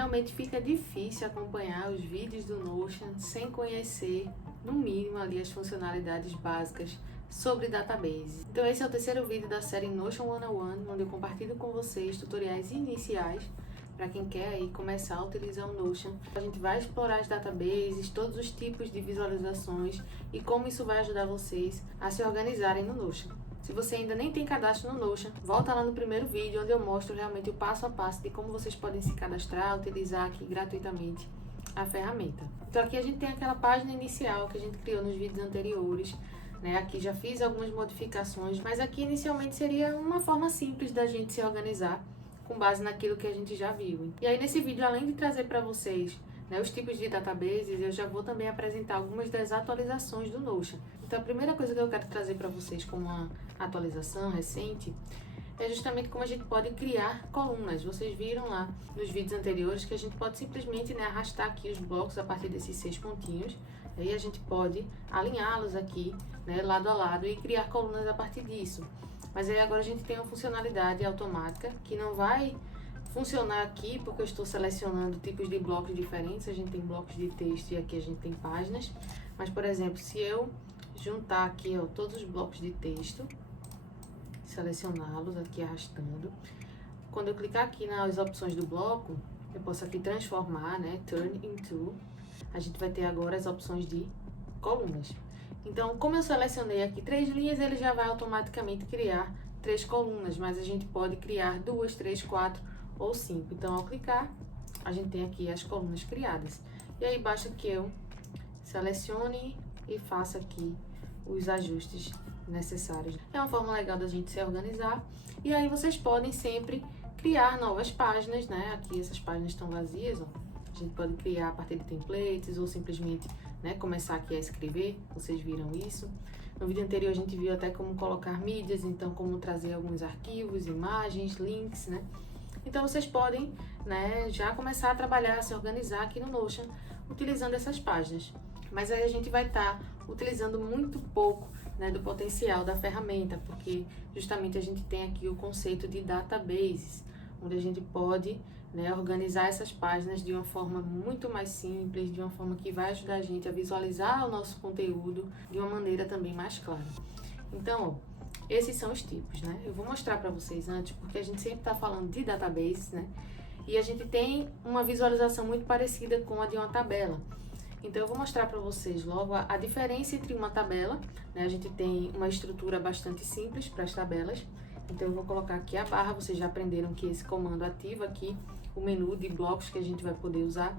realmente fica difícil acompanhar os vídeos do Notion sem conhecer, no mínimo, ali as funcionalidades básicas sobre database. Então esse é o terceiro vídeo da série Notion 101, onde eu compartilho com vocês tutoriais iniciais para quem quer aí começar a utilizar o Notion. A gente vai explorar as databases, todos os tipos de visualizações e como isso vai ajudar vocês a se organizarem no Notion. Se você ainda nem tem cadastro no Notion, volta lá no primeiro vídeo onde eu mostro realmente o passo a passo de como vocês podem se cadastrar, utilizar aqui gratuitamente a ferramenta. Então aqui a gente tem aquela página inicial que a gente criou nos vídeos anteriores, né? Aqui já fiz algumas modificações, mas aqui inicialmente seria uma forma simples da gente se organizar com base naquilo que a gente já viu. E aí nesse vídeo, além de trazer para vocês, né, os tipos de databases, eu já vou também apresentar algumas das atualizações do Notion. Então a primeira coisa que eu quero trazer para vocês como uma atualização recente é justamente como a gente pode criar colunas. Vocês viram lá nos vídeos anteriores que a gente pode simplesmente, né, arrastar aqui os blocos a partir desses 6 pontinhos. Aí a gente pode alinhá-los aqui, né, lado a lado e criar colunas a partir disso. Mas aí agora a gente tem uma funcionalidade automática que não vai funcionar aqui porque eu estou selecionando tipos de blocos diferentes. A gente tem blocos de texto e aqui a gente tem páginas. Mas, por exemplo, se eu juntar aqui, ó, todos os blocos de texto, selecioná-los aqui arrastando, quando eu clicar aqui nas opções do bloco, eu posso aqui transformar, né, turn into, a gente vai ter agora as opções de colunas. Então, como eu selecionei aqui 3 linhas, ele já vai automaticamente criar 3 colunas, mas a gente pode criar 2, 3, 4 ou 5. Então, ao clicar, a gente tem aqui as colunas criadas. E aí, basta que eu selecione e faça aqui os ajustes necessários. É uma forma legal da gente se organizar. E aí, vocês podem sempre criar novas páginas, né? Aqui, essas páginas estão vazias, ó. A gente pode criar a partir de templates ou simplesmente, né, começar aqui a escrever. Vocês viram isso. No vídeo anterior a gente viu até como colocar mídias, então como trazer alguns arquivos, imagens, links, né? Então vocês podem, né, já começar a trabalhar, se organizar aqui no Notion utilizando essas páginas. Mas aí a gente vai estar utilizando muito pouco, né, do potencial da ferramenta, porque justamente a gente tem aqui o conceito de databases, onde a gente pode, né, organizar essas páginas de uma forma muito mais simples, de uma forma que vai ajudar a gente a visualizar o nosso conteúdo de uma maneira também mais clara. Então, ó, esses são os tipos, né? Eu vou mostrar para vocês antes, porque a gente sempre está falando de database, né? E a gente tem uma visualização muito parecida com a de uma tabela. Então, eu vou mostrar para vocês logo a diferença entre uma tabela, né? A gente tem uma estrutura bastante simples para as tabelas. Então, eu vou colocar aqui a barra. Vocês já aprenderam que esse comando ativa aqui o menu de blocos que a gente vai poder usar.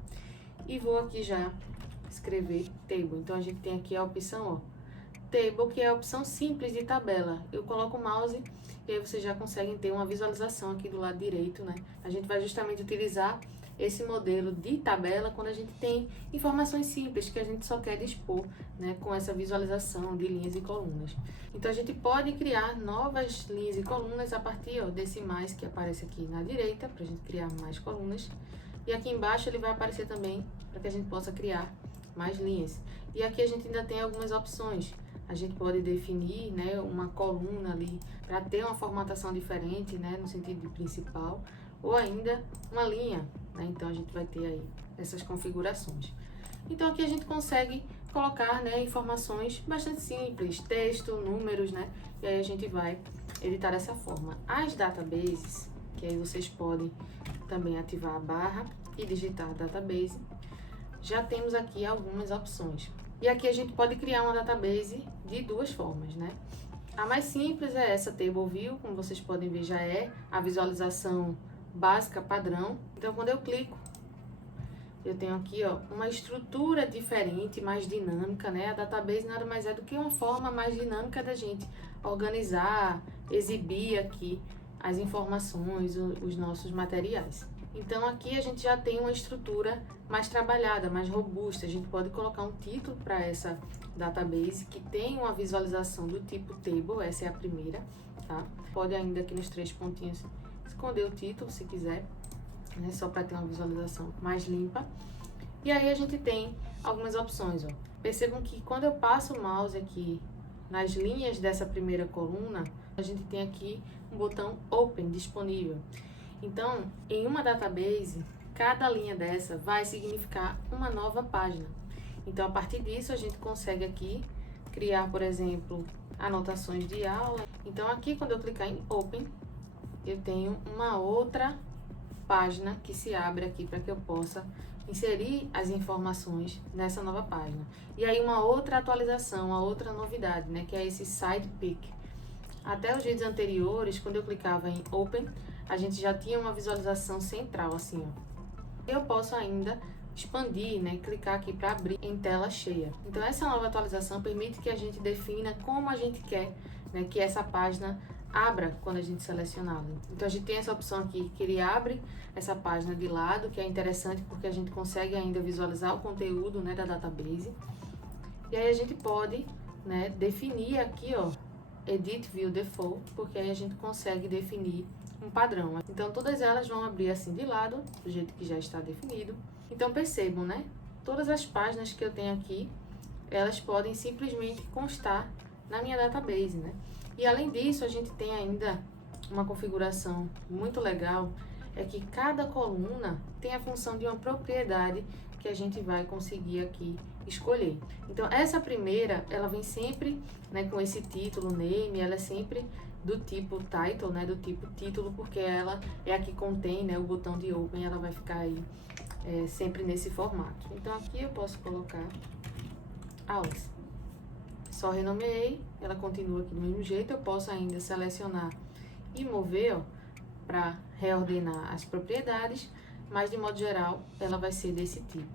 E vou aqui já escrever table. Então, a gente tem aqui a opção, ó, table, que é a opção simples de tabela. Eu coloco o mouse e aí vocês já conseguem ter uma visualização aqui do lado direito, né? A gente vai justamente utilizar esse modelo de tabela quando a gente tem informações simples que a gente só quer dispor, né, com essa visualização de linhas e colunas. Então a gente pode criar novas linhas e colunas a partir, ó, desse mais que aparece aqui na direita, para a gente criar mais colunas. E aqui embaixo ele vai aparecer também para que a gente possa criar mais linhas. E aqui a gente ainda tem algumas opções. A gente pode definir, né, uma coluna ali para ter uma formatação diferente, né, no sentido de principal, ou ainda uma linha, né? Então a gente vai ter aí essas configurações. Então aqui a gente consegue colocar, né, informações bastante simples, texto, números, né? E aí a gente vai editar dessa forma. As databases, que aí vocês podem também ativar a barra e digitar database, já temos aqui algumas opções. E aqui a gente pode criar uma database de duas formas, né? A mais simples é essa Table View, como vocês podem ver, já é a visualização básica padrão. Então, quando eu clico, eu tenho aqui, ó, uma estrutura diferente, mais dinâmica, né? A database nada mais é do que uma forma mais dinâmica da gente organizar, exibir aqui as informações, os nossos materiais. Então, aqui a gente já tem uma estrutura mais trabalhada, mais robusta. A gente pode colocar um título para essa database que tem uma visualização do tipo table, essa é a primeira, tá? Pode ainda aqui nos 3 pontinhos esconder o título, se quiser, né? Só para ter uma visualização mais limpa. E aí a gente tem algumas opções, ó. Percebam que quando eu passo o mouse aqui nas linhas dessa primeira coluna, a gente tem aqui um botão Open disponível. Então, em uma database, cada linha dessa vai significar uma nova página. Então, a partir disso, a gente consegue aqui criar, por exemplo, anotações de aula. Então, aqui, quando eu clicar em Open, eu tenho uma outra página que se abre aqui para que eu possa inserir as informações nessa nova página. E aí, uma outra atualização, uma outra novidade, né, que é esse Side Pick. Até os vídeos anteriores, quando eu clicava em Open, a gente já tinha uma visualização central, assim, ó. Eu posso ainda expandir, né, clicar aqui para abrir em tela cheia. Então, essa nova atualização permite que a gente defina como a gente quer, né, que essa página abra quando a gente selecioná-la. Então, a gente tem essa opção aqui, que ele abre essa página de lado, que é interessante porque a gente consegue ainda visualizar o conteúdo, né, da database. E aí, a gente pode, né, definir aqui, ó, Edit View Default, porque aí a gente consegue definir um padrão. Então, todas elas vão abrir assim de lado, do jeito que já está definido. Então, percebam, né? Todas as páginas que eu tenho aqui, elas podem simplesmente constar na minha database, né? E, além disso, a gente tem ainda uma configuração muito legal, é que cada coluna tem a função de uma propriedade que a gente vai conseguir aqui escolher. Então, essa primeira, ela vem sempre, né, com esse título, name, ela é sempre do tipo title, né, do tipo título, porque ela é a que contém, né, o botão de open, ela vai ficar aí sempre nesse formato. Então, aqui eu posso colocar aulas. Só renomeei, ela continua aqui do mesmo jeito. Eu posso ainda selecionar e mover, ó, para reordenar as propriedades, mas de modo geral ela vai ser desse tipo.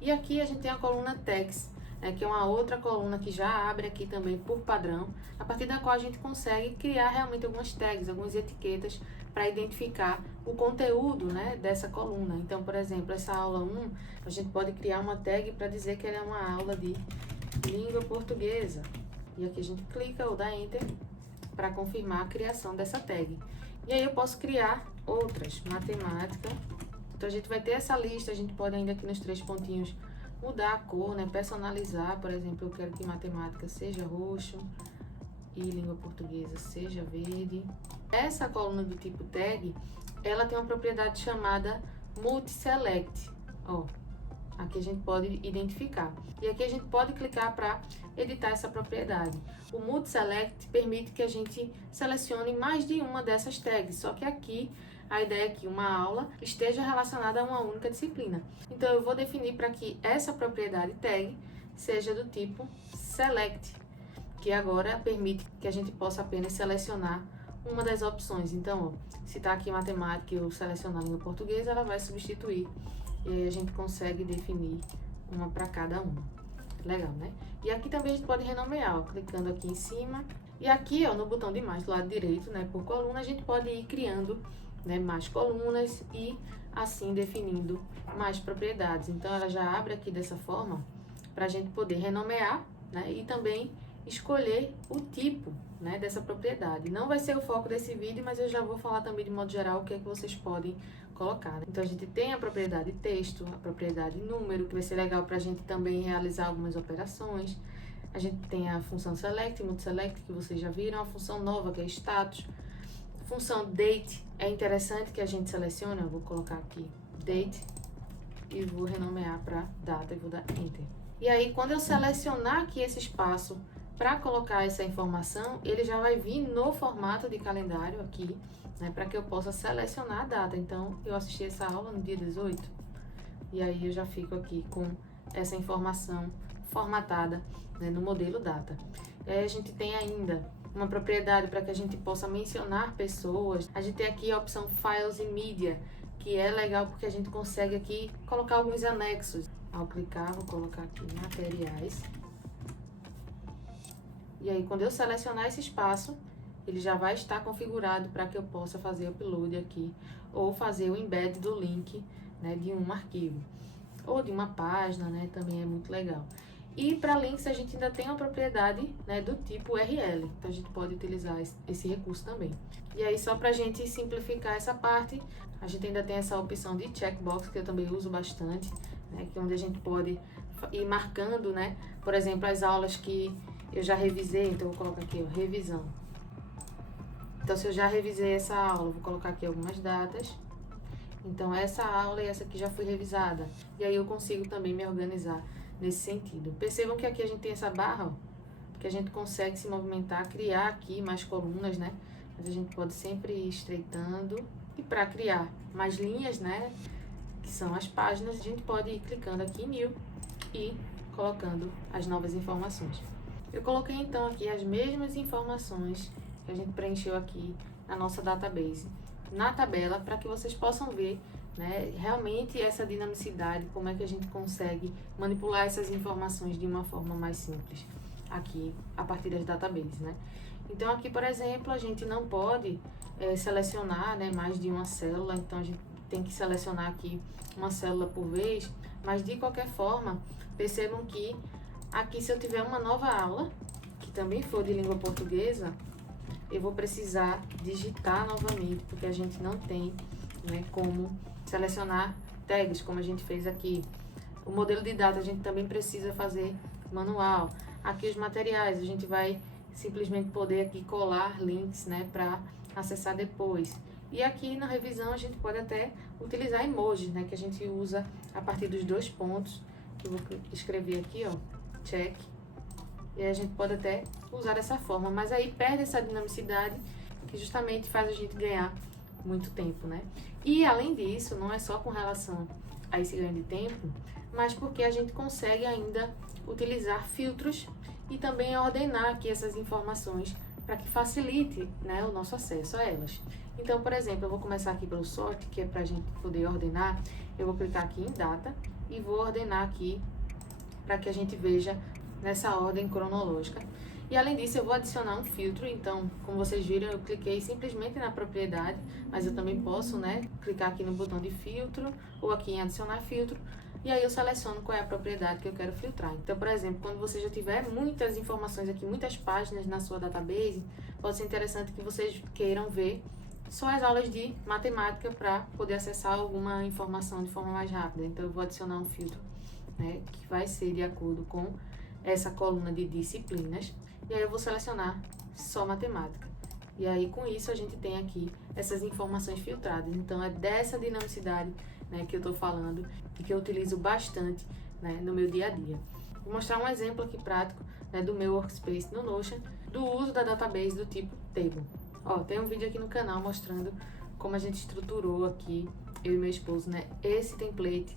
E aqui a gente tem a coluna tags, né, que é uma outra coluna que já abre aqui também por padrão, a partir da qual a gente consegue criar realmente algumas tags, algumas etiquetas para identificar o conteúdo, né, dessa coluna. Então, por exemplo, essa aula 1, a gente pode criar uma tag para dizer que ela é uma aula de língua portuguesa. E aqui a gente clica ou dá Enter para confirmar a criação dessa tag. E aí eu posso criar outras, matemática. Então, a gente vai ter essa lista, a gente pode ainda aqui nos 3 pontinhos mudar a cor, né? Personalizar, por exemplo, eu quero que matemática seja roxo e língua portuguesa seja verde. Essa coluna do tipo tag, ela tem uma propriedade chamada multi-select, ó. Aqui a gente pode identificar. E aqui a gente pode clicar para editar essa propriedade. O multi-select permite que a gente selecione mais de uma dessas tags, só que aqui a ideia é que uma aula esteja relacionada a uma única disciplina. Então, eu vou definir para que essa propriedade tag seja do tipo select, que agora permite que a gente possa apenas selecionar uma das opções. Então, ó, se está aqui matemática e eu selecionar a língua portuguesa, ela vai substituir. E aí a gente consegue definir uma para cada uma. Legal, né? E aqui também a gente pode renomear, ó, clicando aqui em cima. E aqui, ó, no botão de mais do lado direito, né, por coluna, a gente pode ir criando, né, mais colunas e assim definindo mais propriedades. Então, ela já abre aqui dessa forma para a gente poder renomear, né, e também escolher o tipo, né, dessa propriedade. Não vai ser o foco desse vídeo, mas eu já vou falar também de modo geral o que é que vocês podem colocar, né? Então, a gente tem a propriedade texto, a propriedade número, que vai ser legal para a gente também realizar algumas operações. A gente tem a função select, multi-select, que vocês já viram, a função nova, que é status. Função date, é interessante que a gente selecione, eu vou colocar aqui date e vou renomear para data e vou dar enter. E aí, quando eu selecionar aqui esse espaço para colocar essa informação, ele já vai vir no formato de calendário aqui, né, para que eu possa selecionar a data. Então, eu assisti essa aula no dia 18, e aí eu já fico aqui com essa informação formatada, né, no modelo data. E aí a gente tem ainda uma propriedade para que a gente possa mencionar pessoas. A gente tem aqui a opção Files e Media, que é legal porque a gente consegue aqui colocar alguns anexos. Ao clicar, vou colocar aqui materiais. E aí, quando eu selecionar esse espaço, ele já vai estar configurado para que eu possa fazer o upload aqui, ou fazer o embed do link, né, de um arquivo, ou de uma página, né, também é muito legal. E para links, a gente ainda tem uma propriedade, né, do tipo URL, então a gente pode utilizar esse recurso também. E aí, só para a gente simplificar essa parte, a gente ainda tem essa opção de checkbox, que eu também uso bastante, né, que é onde a gente pode ir marcando, né, por exemplo, as aulas que eu já revisei. Então, eu vou colocar aqui, ó, revisão. Então, se eu já revisei essa aula, eu vou colocar aqui algumas datas. Então essa aula e essa aqui já foi revisada. E aí eu consigo também me organizar nesse sentido. Percebam que aqui a gente tem essa barra, ó, que a gente consegue se movimentar, criar aqui mais colunas, né? Mas a gente pode sempre ir estreitando. E para criar mais linhas, né, que são as páginas, a gente pode ir clicando aqui em New e colocando as novas informações. Eu coloquei então aqui as mesmas informações que a gente preencheu aqui na nossa database, na tabela, para que vocês possam ver, né, realmente essa dinamicidade, como é que a gente consegue manipular essas informações de uma forma mais simples aqui a partir das databases, né? Então aqui, por exemplo, a gente não pode selecionar, né, mais de uma célula, então a gente tem que selecionar aqui uma célula por vez, mas de qualquer forma, percebam que aqui, se eu tiver uma nova aula, que também for de língua portuguesa, eu vou precisar digitar novamente, porque a gente não tem, né, como selecionar tags, como a gente fez aqui. O modelo de data a gente também precisa fazer manual. Aqui os materiais, a gente vai simplesmente poder aqui colar links, né, para acessar depois. E aqui na revisão a gente pode até utilizar emojis, né, que a gente usa a partir dos 2 pontos, que eu vou escrever aqui, ó, check. E aí a gente pode até usar dessa forma, mas aí perde essa dinamicidade que justamente faz a gente ganhar muito tempo, né? E além disso, não é só com relação a esse ganho de tempo, mas porque a gente consegue ainda utilizar filtros e também ordenar aqui essas informações para que facilite, né, o nosso acesso a elas. Então, por exemplo, eu vou começar aqui pelo sort, que é para a gente poder ordenar. Eu vou clicar aqui em data e vou ordenar aqui para que a gente veja nessa ordem cronológica. E além disso, eu vou adicionar um filtro. Então, como vocês viram, eu cliquei simplesmente na propriedade, mas eu também posso, né, clicar aqui no botão de filtro ou aqui em adicionar filtro. E aí eu seleciono qual é a propriedade que eu quero filtrar. Então, por exemplo, quando você já tiver muitas informações aqui, muitas páginas na sua database, pode ser interessante que vocês queiram ver só as aulas de matemática para poder acessar alguma informação de forma mais rápida. Então, eu vou adicionar um filtro, né, que vai ser de acordo com essa coluna de disciplinas. E aí eu vou selecionar só matemática. E aí, com isso, a gente tem aqui essas informações filtradas. Então, é dessa dinamicidade, né, que eu estou falando e que eu utilizo bastante, né, no meu dia a dia. Vou mostrar um exemplo aqui prático, né, do meu workspace no Notion, do uso da database do tipo table. Ó, tem um vídeo aqui no canal mostrando como a gente estruturou aqui, eu e meu esposo, né, esse template.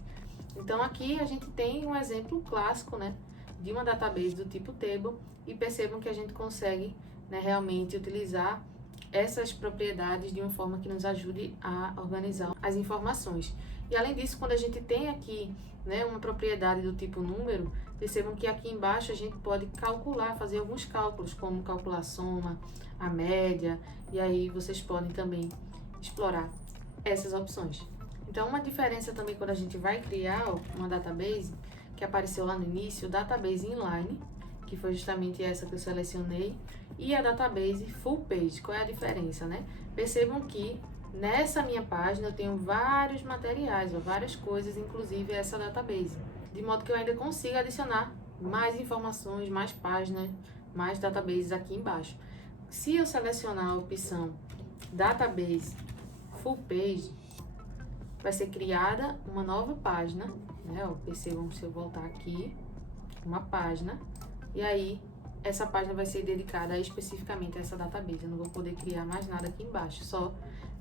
Então, aqui a gente tem um exemplo clássico, né, de uma database do tipo table, e percebam que a gente consegue, né, realmente utilizar essas propriedades de uma forma que nos ajude a organizar as informações. E além disso, quando a gente tem aqui, né, uma propriedade do tipo número, percebam que aqui embaixo a gente pode calcular, fazer alguns cálculos, como calcular a soma, a média, e aí vocês podem também explorar essas opções. Então, uma diferença também quando a gente vai criar uma database, que apareceu lá no início, o database inline, que foi justamente essa que eu selecionei, e a database full page. Qual é a diferença, né? Percebam que nessa minha página eu tenho vários materiais, várias coisas, inclusive essa database, de modo que eu ainda consigo adicionar mais informações, mais páginas, mais databases aqui embaixo. Se eu selecionar a opção database full page, vai ser criada uma nova página, né? Ó, percebam, se eu voltar aqui, uma página, e aí essa página vai ser dedicada especificamente a essa database. Eu não vou poder criar mais nada aqui embaixo, só,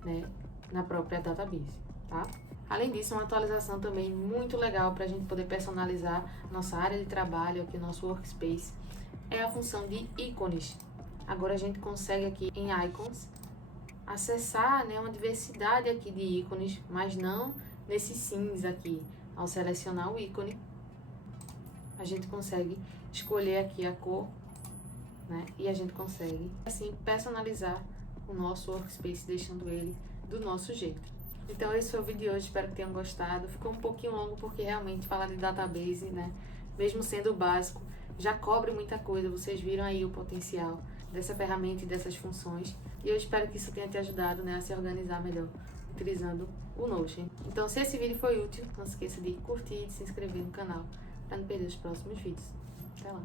né, na própria database, tá? Além disso, uma atualização também muito legal para a gente poder personalizar nossa área de trabalho, aqui o nosso workspace, é a função de ícones. Agora a gente consegue aqui em icons acessar, né, uma diversidade aqui de ícones, mas não nesse cinza aqui. Ao selecionar o ícone, a gente consegue escolher aqui a cor, né, e a gente consegue assim personalizar o nosso workspace, deixando ele do nosso jeito. Então esse foi o vídeo de hoje, espero que tenham gostado. Ficou um pouquinho longo porque realmente falar de database, né, mesmo sendo básico, já cobre muita coisa. Vocês viram aí o potencial dessa ferramenta e dessas funções. E eu espero que isso tenha te ajudado, né, a se organizar melhor utilizando o Notion. Então, se esse vídeo foi útil, não se esqueça de curtir e de se inscrever no canal para não perder os próximos vídeos. Até lá!